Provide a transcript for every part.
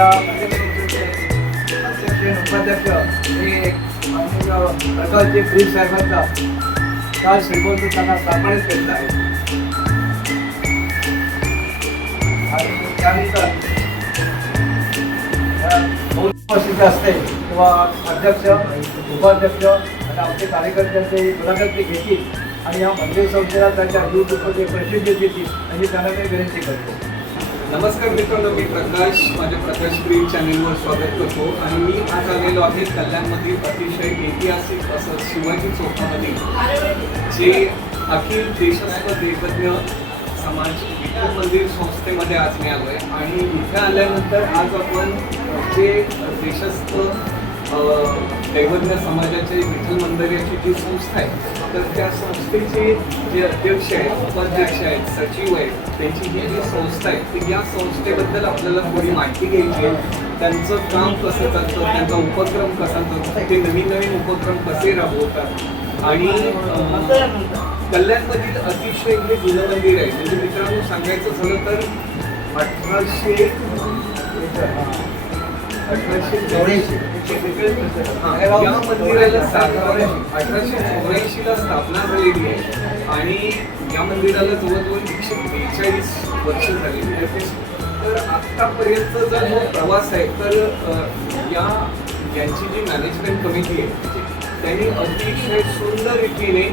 या मंदिर संस्थेचे अध्यक्ष उपाध्यक्ष हे प्रकाशजी ब्रीज साहेबांचा काल श्रीमंत त्यांना सन्मानित केलेला आहे. आणि त्यानंतर उपस्थित असते किंवा अध्यक्ष उपाध्यक्ष आणि आमचे कार्यकर्त्यांचे मुलाखत ते घेतील आणि या मंदिर संस्थेला त्यांच्या यूट्यूबमध्ये प्रसिद्धी देतील अशी त्यांना मी विनंती करतो. नमस्कार मित्रांनो, मी प्रकाश, माझ्या प्रकाश ब्रीज चॅनेलवर स्वागत करतो. आणि मी आज आलेलो आहे कल्याणमधील अतिशय ऐतिहासिक असं शिवाजी चौकामध्ये जे अखिल देशस्थ देवज्ञ समाज विठ्ठल मंदिर संस्थेमध्ये आज मी आलो आहे. आणि इथे आल्यानंतर आज आपण जे देशस्थ दैवज्ञ समाजाचे विठ्ठल मंदिराची जी संस्था आहे तर त्या संस्थेचे जे अध्यक्ष आहेत, उपाध्यक्ष आहेत, सचिव आहेत, त्यांची ही जी संस्था आहे तर या संस्थेबद्दल आपल्याला थोडी माहिती घ्यायची आहे. त्यांचं काम कसं चालतं, त्यांचा उपक्रम कसा चालतो, ते नवीन नवीन उपक्रम कसे राबवतात आणि कल्याणमधील अतिशय हे जुनं मंदिर आहे. म्हणजे मित्रांनो सांगायचं झालं तर 1884 या मंदिराला 1884 ला स्थापना झालेली आहे आणि या मंदिराला जवळजवळ 142 वर्ष झालेली आहे. तर आत्तापर्यंतचा जो प्रवास आहे तर यांची जी मॅनेजमेंट कमिटी आहे त्यांनी अतिशय सुंदर रीतीने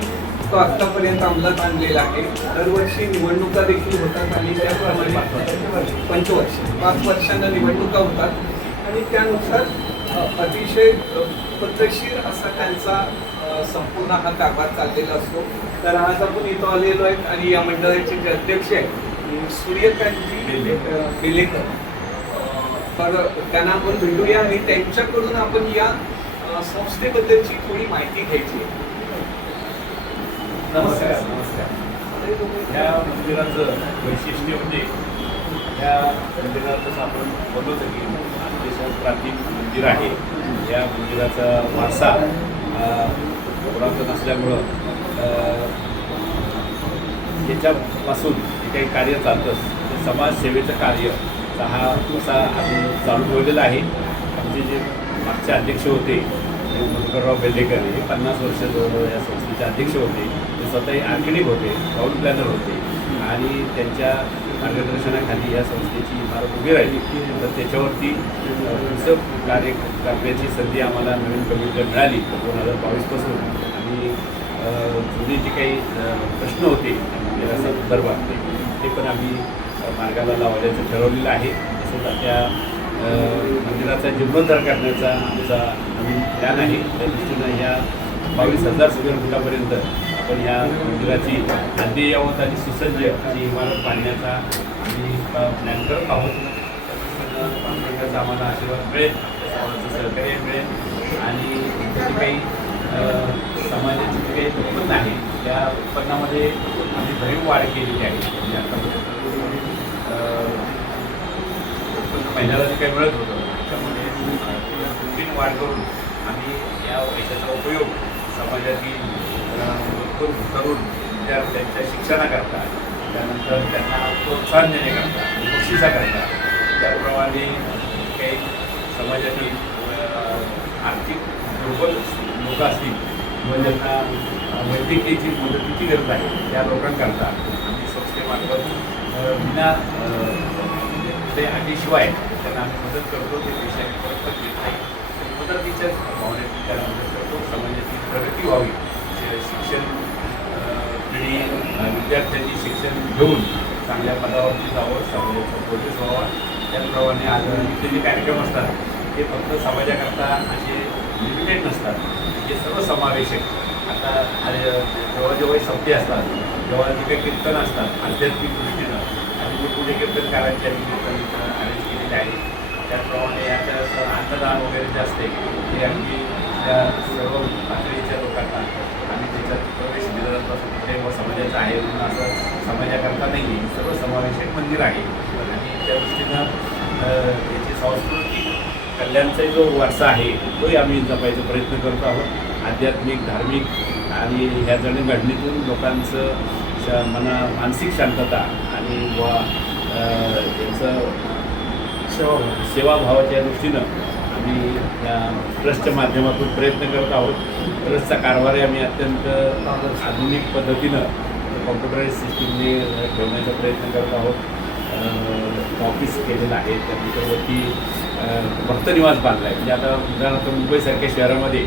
तो आत्तापर्यंत अंमलात आणलेला आहे. दरवर्षी निवडणुका देखील होतात आणि त्याप्रमाणे पंचवर्ष 5 वर्षांना निवडणुका होतात आणि त्यानुसार अतिशय पद्धतशीर असा त्यांचा संपूर्ण हा कारभार चाललेला असतो. तर आज आपण इथं आलेलो आहेत आणि या मंडळाचे जे अध्यक्ष आहेत सूर्यकांतजी बेलेकर, तर त्यांना आपण भेटूया आणि त्यांच्याकडून आपण या संस्थेबद्दलची थोडी माहिती घ्यायची आहे. नमस्कार. या मंदिराचं वैशिष्ट्य म्हणजे या मंदिराचं आपण बोललो होतं की अतिशय प्राचीन मंदिर आहे. या मंदिराचा वारसा पुरातन असल्यामुळं याच्यापासून जे काही कार्य चालतं ते समाजसेवेचं कार्य हा असा आम्ही चालू ठेवलेला आहे. आमचे जे मागचे अध्यक्ष होते मधुकरराव बेलेकर हे 50 वर्ष जवळ या संस्थेचे अध्यक्ष होते. ते स्वतःही आर्किटेक्ट होते, टाऊन प्लॅनर होते आणि त्यांच्या मार्गदर्शनाखाली या संस्थेची इमारत उभी राहिली. तर त्याच्यावरती पुढचं कार्य करण्याची संधी आम्हाला नवीन कमिटीला मिळाली. 2022पासून आम्ही जुने जे काही प्रश्न होते मंदिराच्या संदर्भात ते पण आम्ही मार्गाला लावल्याचं ठरवलेलं आहे. तसंच त्या मंदिराचा जीर्णोद्धार करण्याचा आमचा नवीन प्लॅन आहे. त्या दृष्टीनं या 22,000 स्क्वेअर फुटापर्यंत आपण या मंदिराची अद्ययावत आणि सुसज्ज अशी इमारत बांधण्याचा आम्ही प्लॅन करत आहोत. पांडुरंगाचा आम्हाला आशीर्वाद मिळेल, समाजाचं सहकार्य मिळेल आणि जे काही समाजाचे जे काही उत्पन्न आहे त्या उत्पन्नामध्ये आम्ही भरीव वाढ केलेली आहे. म्हणजे आतापर्यंत महिन्याला जे काही मिळत होतं त्याच्यामध्ये दुपटीने वाढ करून आम्ही या पैशाचा उपयोग समाजातील भरपूर तरुण विद्यार्थ्यांच्या शिक्षणाकरता, त्यानंतर त्यांना प्रोत्साहन देण्याकरता, बक्षिसाकरता, त्याप्रमाणे काही समाजातील आर्थिक दुर्बल लोक असतील किंवा ज्यांना वैद्यकीयची मदतीची गरज आहे त्या लोकांकरता आम्ही संस्थेमार्फत विना ते अटीशिवाय त्यांना आम्ही मदत करतो. ते पैसे आम्ही परत देत नाही, मदतीच्याच भावनेतून त्याला मदत करतो. समाजाची प्रगती व्हावी, शिक्षण पिढी विद्यार्थ्यांनी शिक्षण घेऊन चांगल्या पदावरती जावं, समाजाचा प्रोग्रेस व्हावा. त्याचप्रमाणे आज इथे जे कार्यक्रम असतात ते फक्त समाजाकरता असे लिमिटेड नसतात, हे सर्वसमावेशक. आता जेव्हा जेव्हा सप्ते असतात, जेव्हा जे काही कीर्तन असतात आध्यात्मिक दृष्टीनं आणि जे पुढे कीर्तनकारांची आम्ही कीर्तन अरेंज केलेले आहे. त्याचप्रमाणे याच्या अन्नदान वगैरे जे असते ते आम्ही त्या सर्व पातळीच्या लोकांना आम्ही त्याच्यात प्रवेश दिला जातो. असं कुठे व समाजाचं आहे म्हणून असं समाजाकरता नाही आहे, सर्वसमावेशक मंदिर आहे. आणि त्या दृष्टीनं याची सांस्कृतिक कल्याणचा जो वारसा आहे तोही आम्ही जपायचा प्रयत्न करत आहोत. आध्यात्मिक, धार्मिक आणि ह्या जडणघडणीतून लोकांचं मानसिक शांतता आणि व यांचं सेवाभावाच्या दृष्टीनं आम्ही या ट्रस्टच्या माध्यमातून प्रयत्न करत आहोत. ट्रस्टचा कारभार आम्ही अत्यंत आधुनिक पद्धतीनं कॉम्प्युटराईज सिस्टीमने ठेवण्याचा प्रयत्न करत आहोत. ऑफिस केलेलं आहे, त्यानंतर वरती भक्तनिवास बांधला आहे. म्हणजे आता उदाहरणार्थ मुंबईसारख्या शहरामध्ये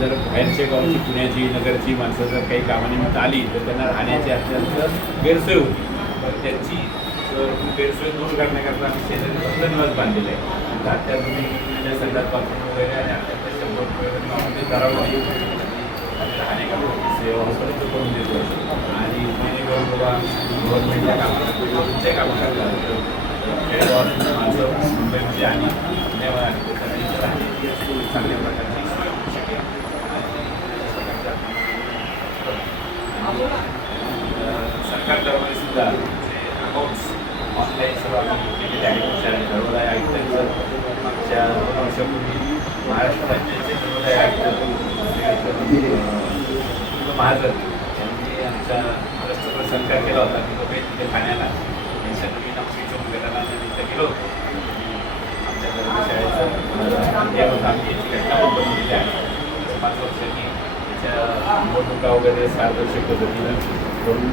जर बाहेरच्या गावची, पुण्याची, नगरची माणसं जर काही कामानिमित्त आली तर त्यांना राहण्याची अत्यंत गैरसोय होती. तर त्यांची गैरसोय दूर करण्याकरता आम्ही शेजारी भक्तनिवास बांधलेलं आहे. तर अत्याधुनिक संडास बाथरूम वगैरे आणि अत्यंत 100 दरामध्ये राहण्याकरता सेवा उपलब्ध करून देतो. आणि जेणेकरून बाबा गव्हर्नमेंटच्या कामाला किंवा तुमच्या कामाला खेडेगावातून माणसं मुंबईमध्ये आणि पुण्यावर आणि कोकणात राहण्याची चांगल्या प्रकारची सोय होऊ शकेल. सरकार दरबारी सुद्धा जे अकाउंट्स ऑनलाईन सेवा केलेले आहेत. नर्मदा आयुक्तांचं मागच्या 2 वर्षापूर्वी महाराष्ट्र राज्याचे नर्मदा आयुक्त महाजन यांनी आमच्या महाराष्ट्रावर संकार केला होता की बाबा तिथे ठाण्याला त्यांच्या नवीन आमच्या उद्घाटनाला निमित्त गेलो होतो. आमच्या धर्मशाळेचं अध्यापक आम्ही याची घटना बनवलेली आहे. 5 वर्षांनी त्याच्या निवडणुका वगैरे पारदर्शक पद्धतीनं करून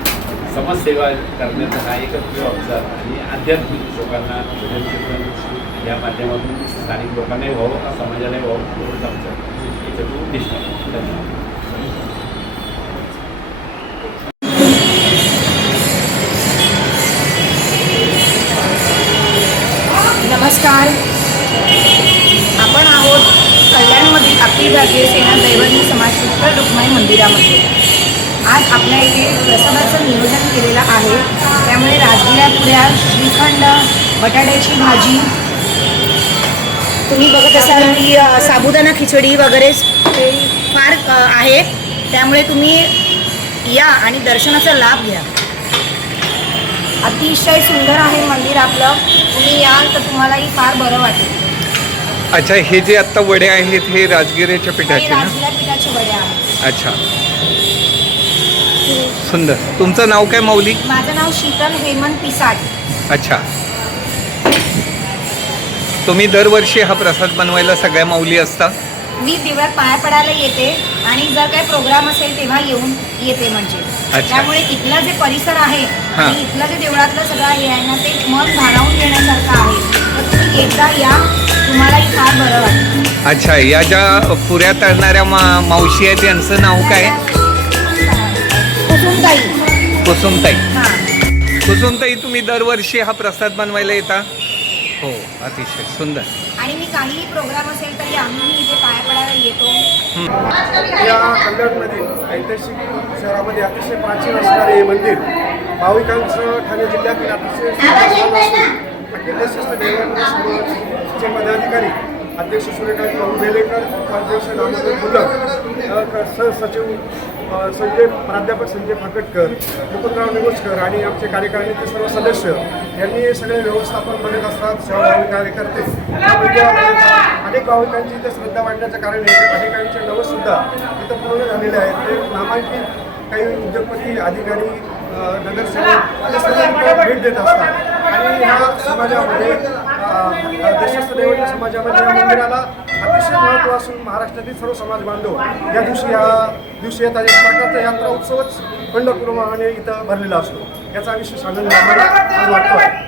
समाजसेवा करण्याचा हा एकच आमचा आणि आध्यात्मिक लोकांना भजन कीर्तन या माध्यमातून स्थानिक लोकांनाही व्हावं, समाजालाही व्हावं एवढंच आमचं याच्यातून उद्दिष्ट आहे. धन्यवाद. नमस्कार. आपण आहोत कल्याणमधील अखिल भारतीय सेना दैवज्ञ समाज विठ्ठल रुक्माई मंदिरामध्ये. आज आपल्या इथे प्रसादाचं नियोजन केलेलं आहे. त्यामुळे राजगिऱ्या पुऱ्या, श्रीखंड, बटाट्याची भाजी, तुम्ही बघत असाल की साबुदाणा खिचडी वगैरे ते फार आहे. त्यामुळे तुम्ही या आणि दर्शनाचा लाभ घ्या. अतिशय सुंदर आहे मंदिर आपलं. तुम्ही याल तर तुम्हालाही फार बरं वाटेल. अच्छा, हे जे आत्ता वडे आहेत हे राजगिऱ्याच्या पिठाचे ना? राजगिरा पिठाचे वडे आहेत. अच्छा, सुंदर. तुमचं नाव काय माऊली? माझं नाव शीतल हेमंत पिसाट. अच्छा, तुम्ही दरवर्षी हा प्रसाद बनवायला सगळ्या माऊली असता? मी देवळात पाया पडायला येते आणि जर काही प्रोग्राम असेल तेव्हा येते म्हणजे. अच्छा. त्यामुळे इथलं जे परिसर आहे हां. आणि इथलं जे देवळातलं सगळं हे आहे ना ते मन भारावून घेण्यासारखं आहे. तर तुम्ही एकदा या, तुम्हालाही फार बरं वाटेल. अच्छा, या ज्या पुऱ्या तळणाऱ्या मावशी आहेत यांचं नाव काय? कुसुमताई. कुसुमताई. हां. कुसुमताई, तुम्ही दरवर्षी हा प्रसाद बनवायला येता? हो, अतिशय सुंदर. आणि मी काहीही प्रोग्राम असेल तरी आम्ही इथे पाया पडायला येतो. या कल्याणमधील ऐतिहासिक शहरामध्ये अतिशय प्राचीन असणारे हे मंदिर भाविकांचं ठाणे जिल्ह्यातील अतिशय स्थान असून अखिल देशस्थ दैवज्ञ समाजचे पदाधिकारी अध्यक्ष सूर्यकांत भाऊ बेलेकर, उपाध्यक्ष दामोदर गुलक, सहसचिव प्राध्यापक संजय फाकटकर, मुकुंदराव निगोजकर आणि आमचे कार्यकारिणीचे सर्व सदस्य यांनी हे सगळे व्यवस्थापन बघत असतात. सहभागी कार्यकर्ते अनेक भाविकांची इथं श्रद्धा वाढण्याचं कारण आहे. अनेकांचे नवससुद्धा इथं पूर्ण झालेले आहेत. ते नामांकित काही उद्योगपती, अधिकारी, नगरसेवक हे सर्व भेट देत असतात. आणि ह्या समाजामध्ये देशस्थ दैवज्ञ समाजामध्ये या मंदिराला अतिशय महत्त्व असून महाराष्ट्रातील सर्व समाज बांधव या दिवशी येतात. एक प्रकारचा यात्रा उत्सवच पंढरपूर मानाने इथं भरलेला असतो. याचा विशेष आनंद आम्हाला वाटतो आहे.